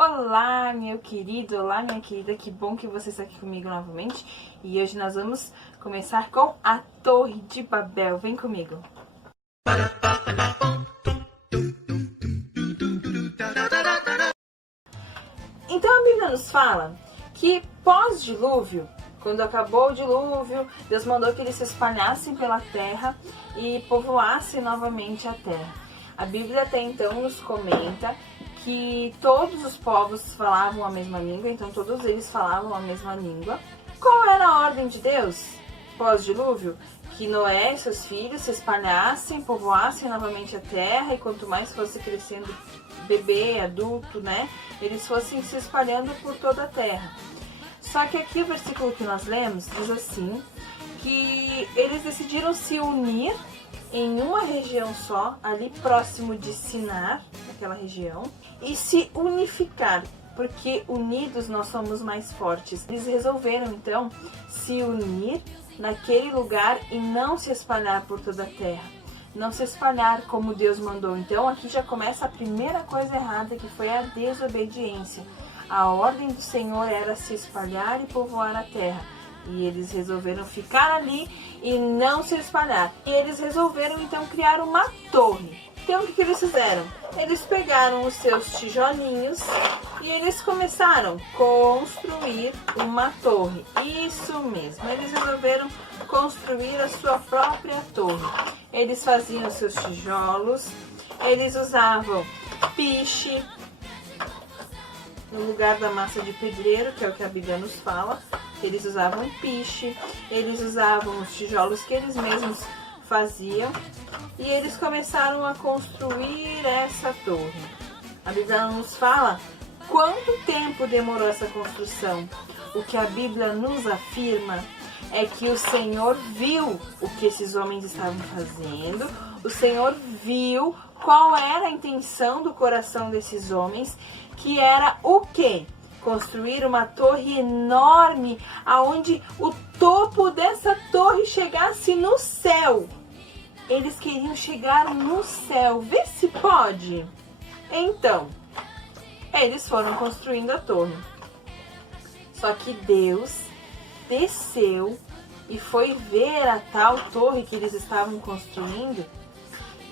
Olá, meu querido, olá, minha querida, que bom que você está aqui comigo novamente. E hoje nós vamos começar com a Torre de Babel. Vem comigo. Então a Bíblia nos fala que pós-dilúvio, quando acabou o dilúvio, Deus mandou que eles se espalhassem pela terra e povoassem novamente a terra. A Bíblia até então nos comenta que todos os povos falavam a mesma língua, então todos eles falavam a mesma língua. Qual era a ordem de Deus pós-dilúvio? Que Noé e seus filhos se espalhassem, povoassem novamente a terra, e quanto mais fosse crescendo bebê, adulto, né, eles fossem se espalhando por toda a terra. Só que aqui o versículo que nós lemos diz assim, que eles decidiram se unir em uma região só, ali próximo de Sinar, aquela região, e se unificar, porque unidos nós somos mais fortes. Eles resolveram então se unir naquele lugar e não se espalhar por toda a terra, não se espalhar como Deus mandou. Então aqui já começa a primeira coisa errada, que foi a desobediência. A ordem do Senhor era se espalhar e povoar a terra, e eles resolveram ficar ali e não se espalhar. E eles resolveram então criar uma torre. Então o que eles fizeram? Eles pegaram os seus tijolinhos e eles começaram a construir uma torre. Isso mesmo, eles resolveram construir a sua própria torre. Eles faziam os seus tijolos, eles usavam piche no lugar da massa de pedreiro, que é o que a Bíblia nos fala. Eles usavam piche, eles usavam os tijolos que eles mesmos faziam, e eles começaram a construir essa torre. A Bíblia nos fala quanto tempo demorou essa construção. O que a Bíblia nos afirma é que o Senhor viu o que esses homens estavam fazendo, o Senhor viu qual era a intenção do coração desses homens, que era o quê? Construir uma torre enorme, aonde o topo dessa torre chegasse no céu. Eles queriam chegar no céu, vê se pode. Então, eles foram construindo a torre. Só que Deus desceu e foi ver a tal torre que eles estavam construindo,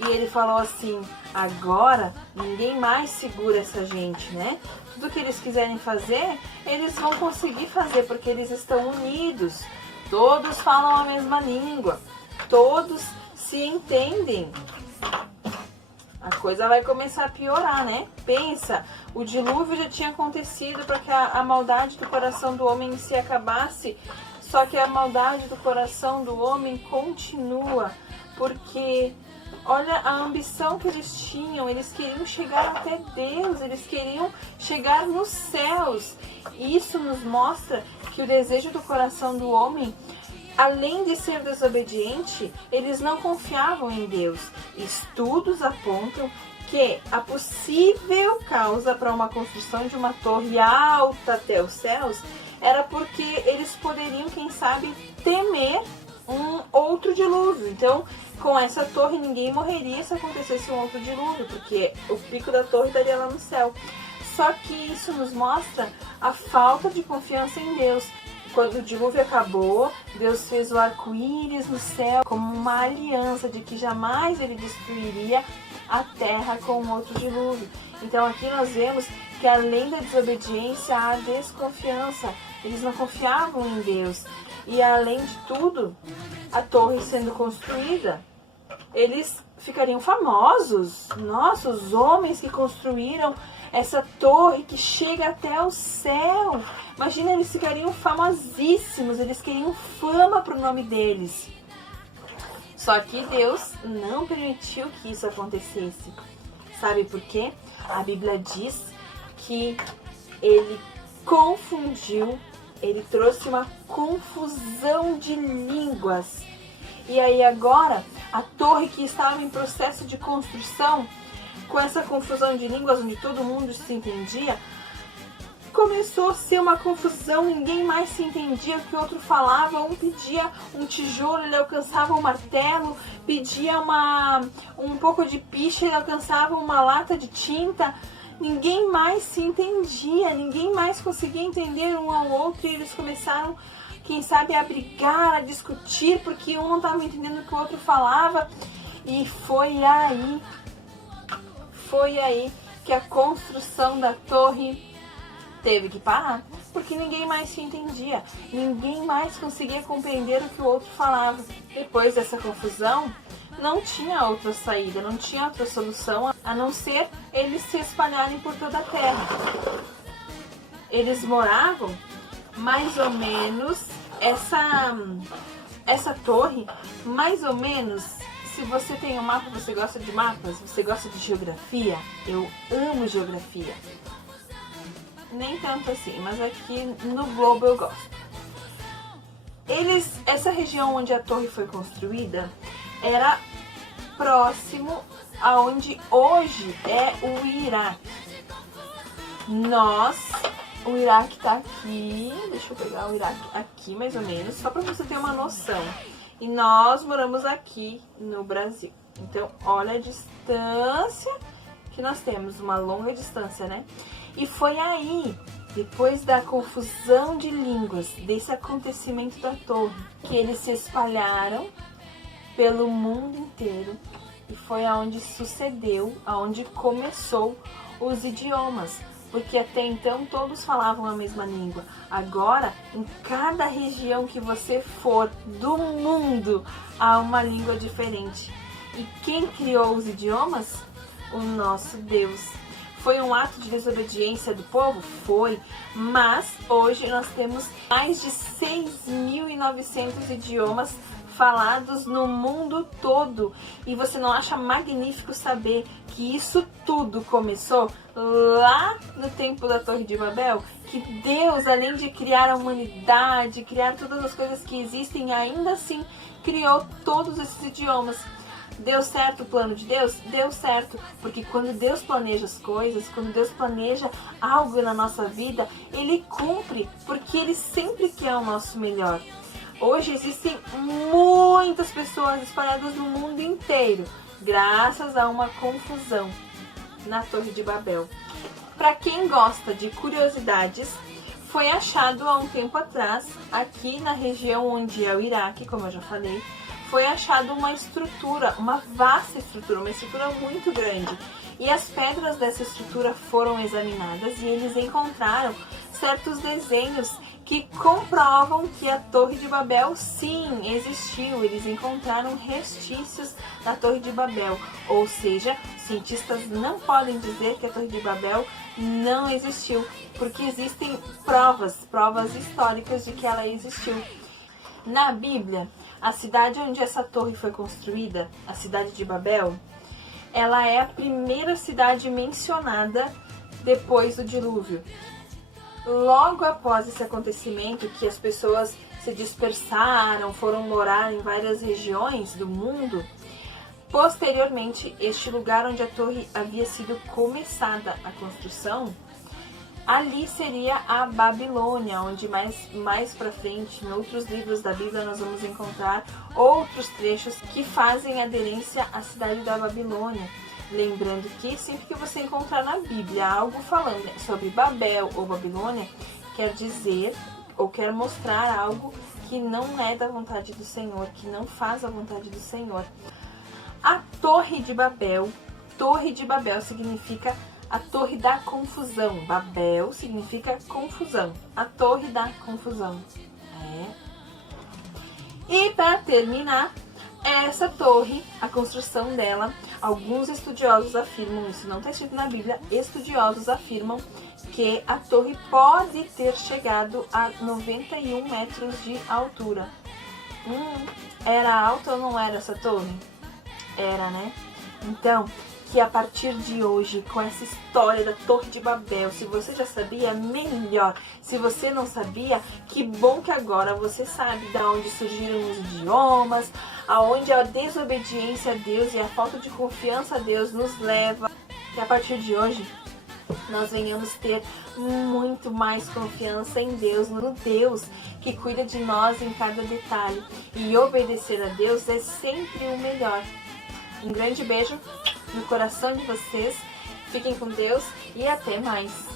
e ele falou assim: agora ninguém mais segura essa gente, né? Tudo que eles quiserem fazer, eles vão conseguir fazer, porque eles estão unidos. Todos falam a mesma língua, todos se entendem. A coisa vai começar a piorar, né? Pensa, o dilúvio já tinha acontecido para que a maldade do coração do homem se acabasse, só que a maldade do coração do homem continua, porque olha a ambição que eles tinham. Eles queriam chegar até Deus, eles queriam chegar nos céus. E isso nos mostra que o desejo do coração do homem, além de ser desobediente, eles não confiavam em Deus. Estudos apontam que a possível causa para uma construção de uma torre alta até os céus era porque eles poderiam, quem sabe, temer um outro dilúvio. Então, com essa torre ninguém morreria se acontecesse um outro dilúvio, porque o pico da torre estaria lá no céu. Só que isso nos mostra a falta de confiança em Deus. Quando o dilúvio acabou, Deus fez o arco-íris no céu como uma aliança de que jamais ele destruiria a terra com um outro dilúvio. Então aqui nós vemos que além da desobediência há desconfiança. Eles não confiavam em Deus. E além de tudo, a torre sendo construída, eles ficariam famosos. Nossa, os homens que construíram essa torre que chega até o céu. Imagina, eles ficariam famosíssimos, eles queriam fama para o nome deles. Só que Deus não permitiu que isso acontecesse. Sabe por quê? A Bíblia diz que ele confundiu, ele trouxe uma confusão de línguas. E aí agora, a torre que estava em processo de construção, com essa confusão de línguas, onde todo mundo se entendia, começou a ser uma confusão, ninguém mais se entendia o que o outro falava. Um pedia um tijolo, ele alcançava um martelo, pedia um pouco de piche, ele alcançava uma lata de tinta. Ninguém mais se entendia, ninguém mais conseguia entender um ao outro, e eles começaram, quem sabe, a brigar, a discutir, porque um não estava entendendo o que o outro falava. E foi aí que a construção da torre teve que parar, porque ninguém mais se entendia, ninguém mais conseguia compreender o que o outro falava. Depois dessa confusão, não tinha outra saída, não tinha outra solução a não ser eles se espalharem por toda a terra. Eles moravam mais ou menos, essa torre, mais ou menos, se você tem um mapa, você gosta de mapas, você gosta de geografia, eu amo geografia. Nem tanto assim, mas aqui no globo eu gosto. Essa região onde a torre foi construída era próximo aonde hoje é o Iraque. O Iraque tá aqui, deixa eu pegar o Iraque aqui mais ou menos, só para você ter uma noção. E nós moramos aqui no Brasil. Então, olha a distância que nós temos, uma longa distância, né? E foi aí, depois da confusão de línguas, desse acontecimento da torre, que eles se espalharam pelo mundo inteiro. E foi aonde sucedeu, aonde começou os idiomas. Porque até então todos falavam a mesma língua. Agora, em cada região que você for do mundo, há uma língua diferente. E quem criou os idiomas? O nosso Deus. Foi um ato de desobediência do povo? Foi. Mas hoje nós temos mais de 6.900 idiomas falados no mundo todo. E você não acha magnífico saber que isso tudo começou lá no tempo da Torre de Babel? Que Deus, além de criar a humanidade, criar todas as coisas que existem, ainda assim criou todos esses idiomas. Deu certo o plano de Deus? Deu certo, porque quando Deus planeja as coisas, quando Deus planeja algo na nossa vida, Ele cumpre, porque Ele sempre quer o nosso melhor. Hoje existem muitas pessoas espalhadas no mundo inteiro, graças a uma confusão na Torre de Babel. Para quem gosta de curiosidades, foi achado há um tempo atrás, aqui na região onde é o Iraque, como eu já falei, foi achado uma estrutura, uma vasta estrutura, uma estrutura muito grande. E as pedras dessa estrutura foram examinadas e eles encontraram certos desenhos que comprovam que a Torre de Babel sim existiu. Eles encontraram restícios da Torre de Babel, ou seja, cientistas não podem dizer que a Torre de Babel não existiu, porque existem provas históricas de que ela existiu. Na Bíblia, a cidade onde essa torre foi construída, a cidade de Babel, ela é a primeira cidade mencionada depois do dilúvio. Logo após esse acontecimento, que as pessoas se dispersaram, foram morar em várias regiões do mundo, posteriormente, este lugar onde a torre havia sido começada a construção, ali seria a Babilônia, onde mais pra frente, em outros livros da Bíblia, nós vamos encontrar outros trechos que fazem aderência à cidade da Babilônia. Lembrando que sempre que você encontrar na Bíblia algo falando sobre Babel ou Babilônia, quer dizer ou quer mostrar algo que não é da vontade do Senhor, que não faz a vontade do Senhor. A Torre de Babel significa a Torre da Confusão. Babel significa confusão. A Torre da Confusão. E para terminar, essa torre, a construção dela, alguns estudiosos afirmam, isso não está escrito na Bíblia, estudiosos afirmam que a torre pode ter chegado a 91 metros de altura. Era alta ou não era essa torre? Era, né? Então, que a partir de hoje, com essa história da Torre de Babel, se você já sabia, melhor. Se você não sabia, que bom que agora você sabe de onde surgiram os idiomas, aonde a desobediência a Deus e a falta de confiança a Deus nos leva. Que a partir de hoje, nós venhamos ter muito mais confiança em Deus, no Deus que cuida de nós em cada detalhe. E obedecer a Deus é sempre o melhor. Um grande beijo no coração de vocês. Fiquem com Deus e até mais!